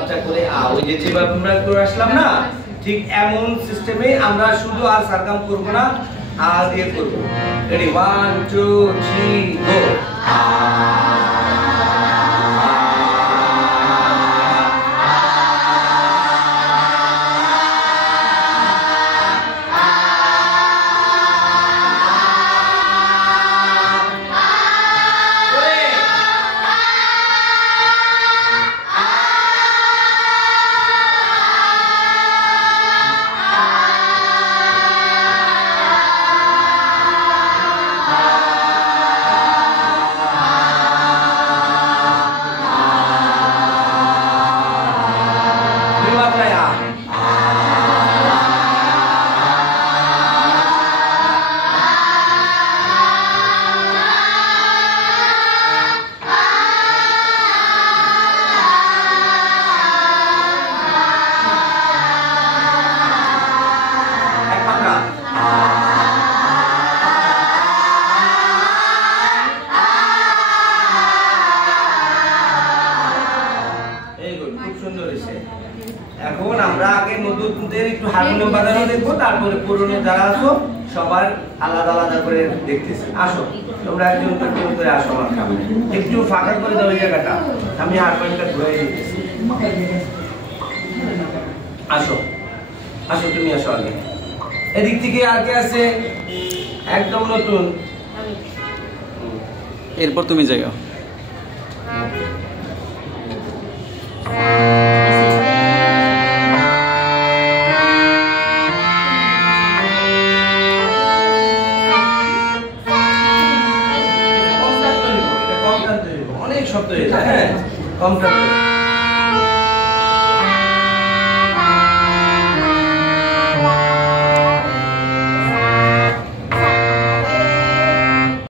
মাত্রা করে আ, ওই যে যেভাবে আমরা করে আসলাম না, ঠিক এমন সিস্টেমে আমরা শুধু আর সারকাম করব না, আ দিয়ে করব। রেডি, 1 2 3 গো। এখন আমরা আগে নতুনদের একটু হারমোনিয়াম বাজানো দেখবো, তারপরে পুরনো যারা আছো সবার আলাদা আলাদা করে দেখতেছি। আসো তোমরা একজন করে আসো আমার সামনে, একটু ফাঁকা করে দাও এই জায়গাটা, আমি হারমোনিয়ামটা ঘুরে দিতেছি। আসো আসো, তুমি আসো আগে। এদিক থেকে আগে আছে একদম নতুন, এরপর তুমি যাও। অনেক শব্দ হয়ে যায়, হ্যাঁ কম